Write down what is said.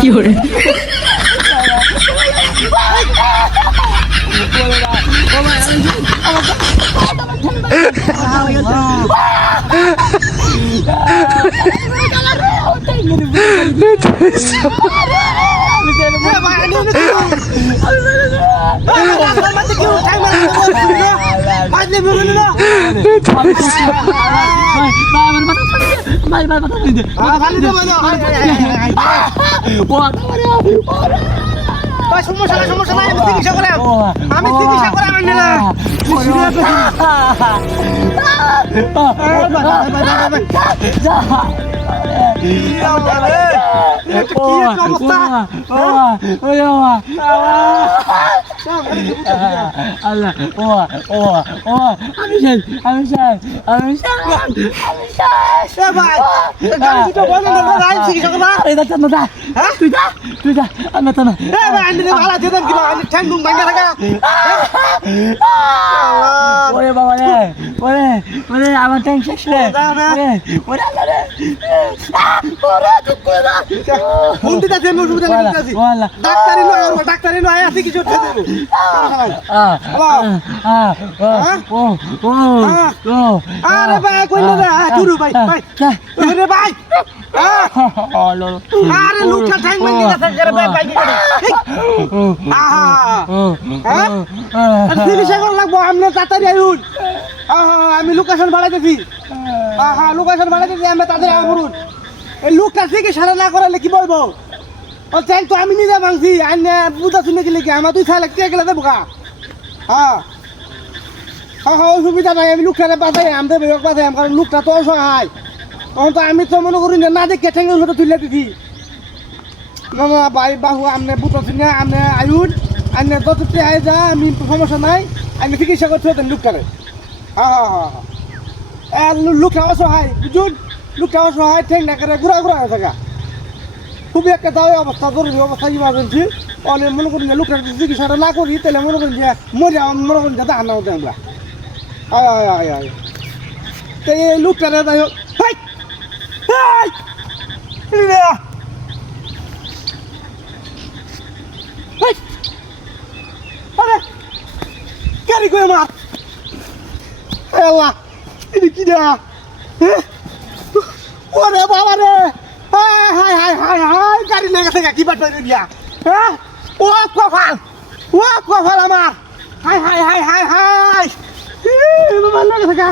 কি করে সমস্যা নাই আমি চিকিৎসা করে আনি না আমার ট্যাঙ্ক শেষ রে ডাক্তারি নয় আছে কিছু আরে ভাই কই না দুরু ভাই ভাই রে ভাই আরে লুটা ঠ্যাং মাইনে গেছে রে ভাই ভাই আহা হ্যাঁ চিকিৎসা করা লাগবো আমরা তাড়াতাড়ি আইউন আমি লোকেশন বাড়াইতেছি লোকেশন বাড়াইতেছি আমরা তাদের আমরুন এই লোকটা চিকিৎসা না করালে কি বলবো ও ট্যাং তো আমি নিজে ভাঙছি আইনে বুঝা শুনে গেলে কি আমার তুই খাইলে কে গেলে দেবো গা অসুবিধা নাই আমি লোকটারে বাঁচাই আমাদের বেরোক বাঁচাই কারণ লোকটা তো অসহায় তখন তো আমি তো মনে করি না দেখে ঠেঙ্গের মতো তুলে দিছি না ভাই বাহু আপনি বুঝতেছি না আপনি আয়ুন আপনি যত আয় যা আমি সমস্যা নাই আপনি চিকিৎসা করতে হতেন লোকটারে লোকটা অসহায় বুঝুন লোকটা অসহায় ঠেং না করে ঘুরা ঘুরা হয়ে থাকা খুবই একটা দাওয়াই অবস্থা জরুরি অবস্থা ইমার্জেন্সি অনেক মনে করি না লোকটা চিকিৎসাটা না করি তাহলে মনে করি যে মরে মনে করি যে দাহান হতে আমরা তো এই লোকটারে যাই হোক গাড়ি করে মার আল্লাহ এটা কি না ওরে বাবা রে হাই হাই হাই হাই গাড়ি লেগে থেকে কি বাট দিয়া হ্যাঁ ও কপাল আমার high high high high high বাবা লেগে থেকে